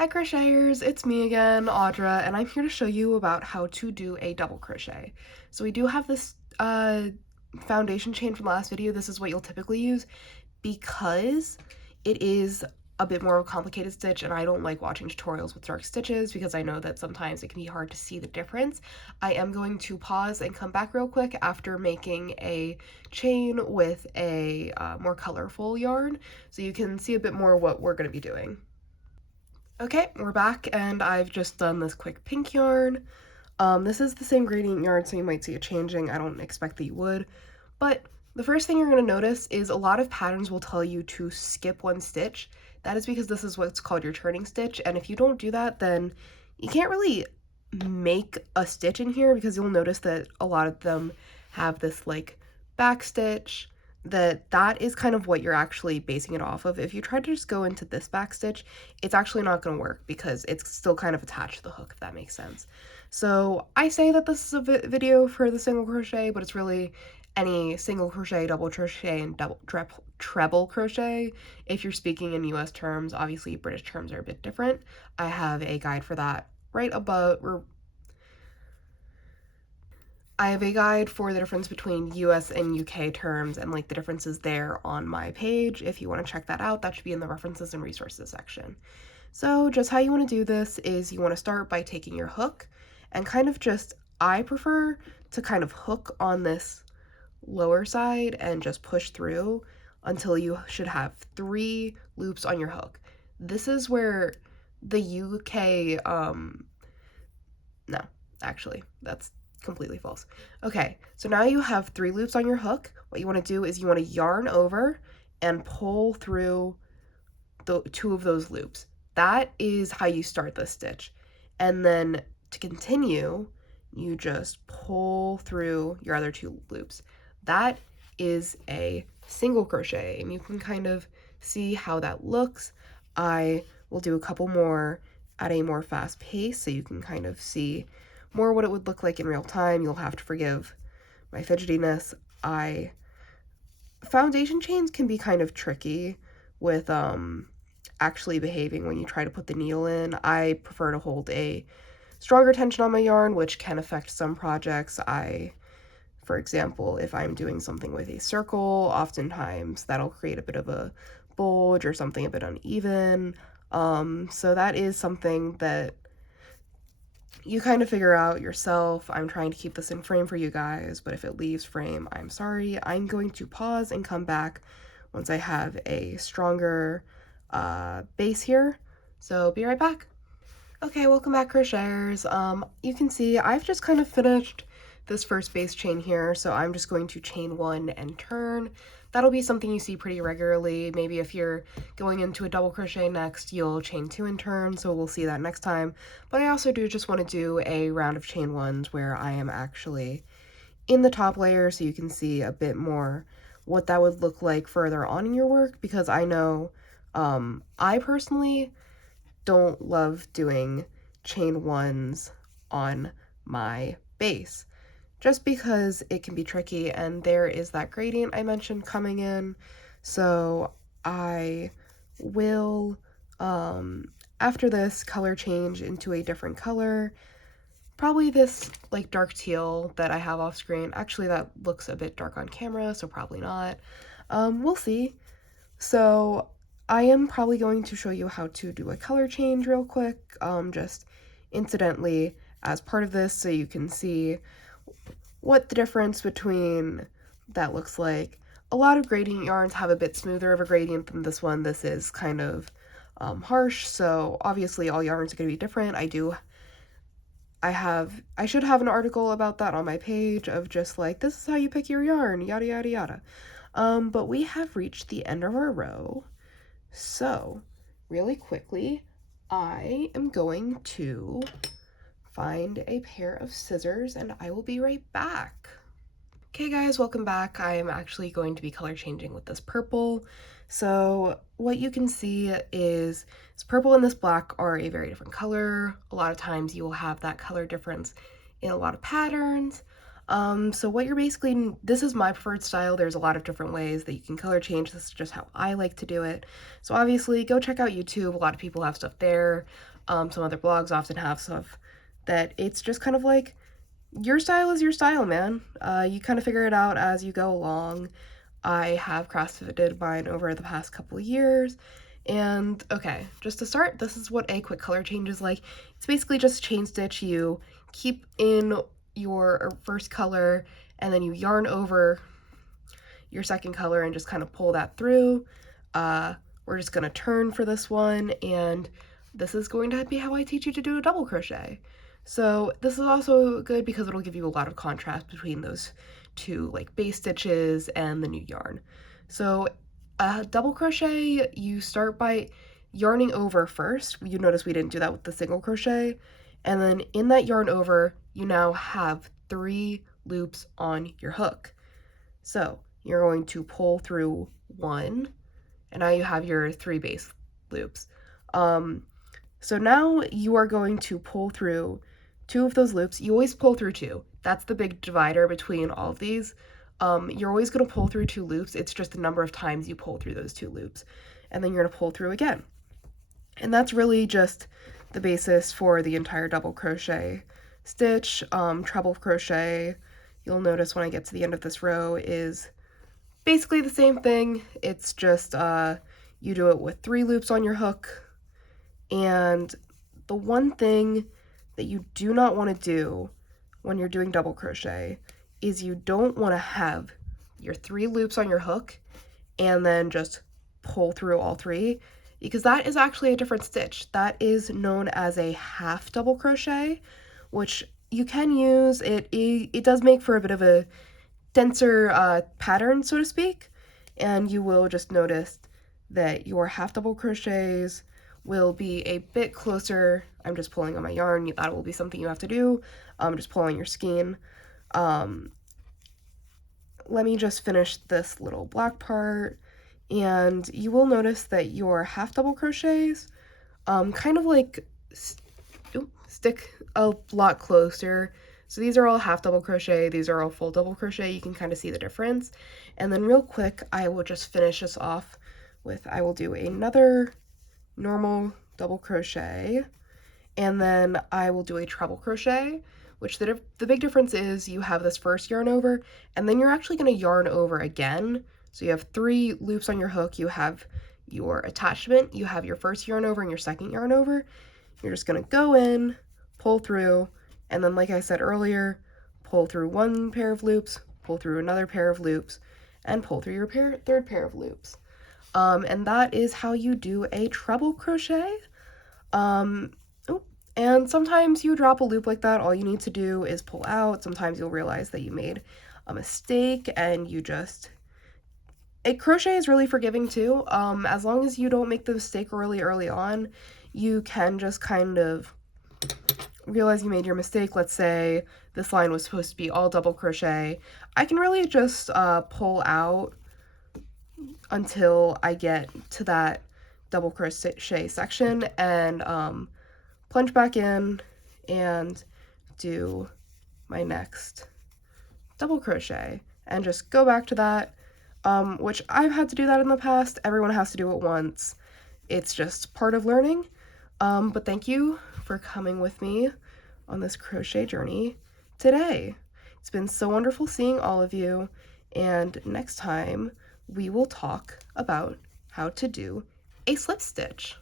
Hi crocheters, it's me again, Audra, and I'm here to show you about how to do a double crochet. So we do have this foundation chain from the last video. This is what you'll typically use because it is a bit more of a complicated stitch, and I don't like watching tutorials with dark stitches because I know that sometimes it can be hard to see the difference. I am going to pause and come back real quick after making a chain with a more colorful yarn so you can see a bit more what we're going to be doing. Okay, we're back, and I've just done this quick pink yarn. This is the same gradient yarn, so you might see it changing. I don't expect that you would, but the first thing you're going to notice is a lot of patterns will tell you to skip one stitch. That is because this is what's called your turning stitch, and if you don't do that, then you can't really make a stitch in here because you'll notice that a lot of them have this like back stitch, that is kind of what you're actually basing it off of. If you try to just go into this back stitch, it's actually not going to work because it's still kind of attached to the hook, if that makes sense. So I say that this is a video for the single crochet, but it's really any single crochet, double crochet, and treble crochet. If you're speaking in US terms, obviously British terms are a bit different. I have a guide for that right above, or I have a guide for the difference between US and UK terms and like the differences there on my page. If you want to check that out, that should be in the references and resources section. So just how you want to do this is you want to start by taking your hook and kind of just, I prefer to kind of hook on this lower side and just push through until you should have 3 loops on your hook. This is where the UK, no, actually, that's completely false. Okay, so now you have 3 loops on your hook. What you want to do is you want to yarn over and pull through the 2 of those loops. That is how you start this stitch. And then to continue, you just pull through your other 2 loops. That is a single crochet, and you can kind of see how that looks. I will do a couple more at a more fast pace so you can kind of see more what it would look like in real time. You'll have to forgive my fidgetiness. Foundation chains can be kind of tricky with actually behaving when you try to put the needle in. I prefer to hold a stronger tension on my yarn, which can affect some projects. For example, if I'm doing something with a circle, oftentimes that'll create a bit of a bulge or something a bit uneven. So that is something that you kind of figure out yourself. I'm trying to keep this in frame for you guys, but if it leaves frame, I'm sorry. I'm going to pause and come back once I have a stronger base here. So be right back. Okay, welcome back crocheters. You can see I've just kind of finished this first base chain here, so I'm just going to chain 1 and turn. That'll be something you see pretty regularly. Maybe if you're going into a double crochet next, you'll chain 2 and turn, so we'll see that next time. But I also do just want to do a round of chain 1s where I am actually in the top layer so you can see a bit more what that would look like further on in your work, because I know I personally don't love doing chain 1s on my base, just because it can be tricky, and there is that gradient I mentioned coming in. So I will, after this, color change into a different color, probably this like dark teal that I have off screen. Actually, that looks a bit dark on camera, so probably not. We'll see. So I am probably going to show you how to do a color change real quick, just incidentally as part of this, so you can see what the difference between that looks like. A lot of gradient yarns have a bit smoother of a gradient than this one. This is kind of harsh, so obviously all yarns are going to be different. I should have an article about that on my page of just like, this is how you pick your yarn, yada yada yada. But we have reached the end of our row, so really quickly I am going to find a pair of scissors and I will be right back. Okay guys, welcome back. I am actually going to be color changing with this purple. So what you can see is this purple and this black are a very different color. A lot of times you will have that color difference in a lot of patterns. So what you're basically, this is my preferred style. There's a lot of different ways that you can color change. This is just how I like to do it. So obviously go check out YouTube. A lot of people have stuff there. Some other blogs often have stuff that it's just kind of like, your style is your style, man. You kind of figure it out as you go along. I have cross-fitted mine over the past couple of years. And okay, just to start, this is what a quick color change is like. It's basically just chain stitch. You keep in your first color and then you yarn over your second color and just kind of pull that through. We're just going to turn for this one, and this is going to be how I teach you to do a double crochet. So this is also good because it'll give you a lot of contrast between those two, like base stitches and the new yarn. So double crochet, you start by yarning over first. You notice we didn't do that with the single crochet. And then in that yarn over, you now have 3 loops on your hook. So you're going to pull through 1, and now you have your 3 base loops. So now you are going to pull through 2 of those loops. You always pull through 2. That's the big divider between all of these. You're always going to pull through 2 loops. It's just the number of times you pull through those 2 loops. And then you're going to pull through again. And that's really just the basis for the entire double crochet stitch. Treble crochet, you'll notice when I get to the end of this row, is basically the same thing. It's just you do it with 3 loops on your hook. And the one thing that you do not want to do when you're doing double crochet is you don't want to have your 3 loops on your hook and then just pull through all 3, because that is actually a different stitch. That is known as a half double crochet, which you can use. It does make for a bit of a denser pattern, so to speak, and you will just notice that your half double crochets will be a bit closer. I'm just pulling on my yarn. That will be something you have to do. Just pull on your skein. Let me just finish this little black part, and you will notice that your half double crochets kind of like stick a lot closer. So these are all half double crochet, these are all full double crochet. You can kind of see the difference. And then real quick, I will just finish this off with, I will do another normal double crochet, and then I will do a treble crochet, which the big difference is you have this first yarn over, and then you're actually going to yarn over again. So you have 3 loops on your hook, you have your attachment, you have your first yarn over and your second yarn over. You're just going to go in, pull through, and then like I said earlier, pull through 1 pair of loops, pull through another pair of loops, and pull through your third pair of loops. And that is how you do a treble crochet. And sometimes you drop a loop like that, all you need to do is pull out. Sometimes you'll realize that you made a mistake and you just... A crochet is really forgiving too. As long as you don't make the mistake really early on, you can just kind of realize you made your mistake. Let's say this line was supposed to be all double crochet. I can really just pull out until I get to that double crochet section and plunge back in and do my next double crochet and just go back to that, which I've had to do that in the past. Everyone has to do it once. It's just part of learning. But thank you for coming with me on this crochet journey today. It's been so wonderful seeing all of you, and next time we will talk about how to do a slip stitch.